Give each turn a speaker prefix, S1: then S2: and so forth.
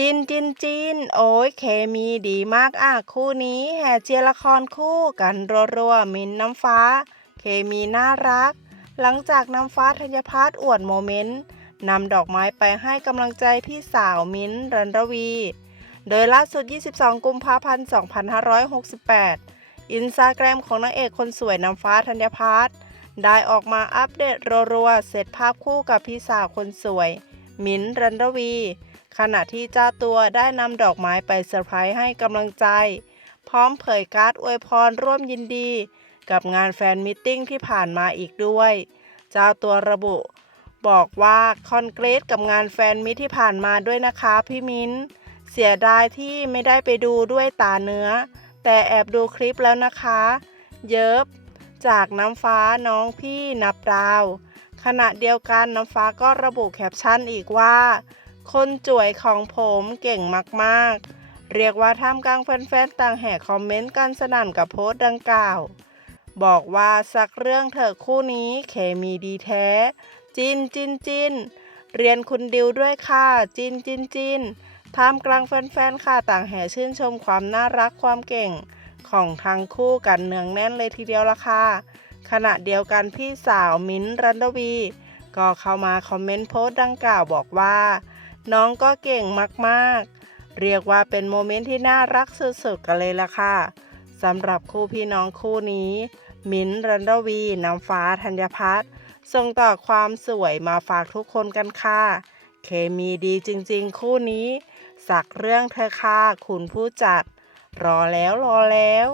S1: จินจินจินโอ้ยเคมีดีมากอะคู่นี้แห่เชียร์ละครคู่กันรัวๆมินน้ำฟ้า เคมีน่ารัก หลังจากน้ำฟ้าธัญพัฒน์อวดโมเมนต์นำดอกไม้ไปให้กำลังใจพี่สาวมิ้นรันรวี โดยล่าสุด 22 กุมภาพันธ์ 2568 อินสตาแกรมของนางเอกคนสวยน้ำฟ้าธัญพัฒน์ได้ออกมาอัปเดตรัวๆเสร็จภาพคู่กับพี่สาวคนสวย มิ้นรันรวี ขณะที่เจ้าตัวได้นำดอกไม้ไปเซอร์ไพรส์ให้กำลังใจ พร้อมเผยการ์ดอวยพรร่วมยินดี กับงานแฟนมิทติ้งที่ผ่านมาอีกด้วย เจ้าตัวระบุ บอกว่าคอนเกรสกับงานแฟนมิตที่ผ่านมาด้วยนะคะพี่มิ้น เสียดายที่ไม่ได้ไปดูด้วยตาเนื้อ แต่แอบดูคลิปแล้วนะคะ เยิบจากน้ำฟ้าน้องพี่นับดาว ขณะเดียวกันน้ำฟ้าก็ระบุแคปชั่นอีกว่า คนจ่วยของผมเก่งมากๆ เรียกว่าท่ามกลางแฟนๆ ต่างแห่คอมเมนต์กันสนั่นกับโพสต์ดังกล่าว บอกว่าสักเรื่องเถอะคู่นี้เคมีดีแท้ จินจินจินเรียนคุณดิวด้วยค่ะ จินจินจินท่ามกลางแฟนๆ ค่ะต่างแห่ชื่นชมความน่ารักความเก่ง ของทั้งคู่กันเนืองแน่นเลยทีเดียวละค่ะ ขณะเดียวกันพี่สาวมิ้นรันดวี ก็เข้ามาคอมเมนต์โพสต์ดังกล่าวบอกว่า น้องก็เก่งมากๆ เรียกว่าเป็นโมเมนต์ที่น่ารักสุดๆกันเลยละค่ะสำหรับคู่พี่น้องคู่นี้ มิ้นรันดวีน้ำฟ้าธัญพัฒน์ส่งต่อความสวยมาฝากทุกคนกันค่ะ เคมีดีจริงๆ คู่นี้ สักเรื่องเธอค่ะคุณผู้จัด รอแล้วรอแล้ว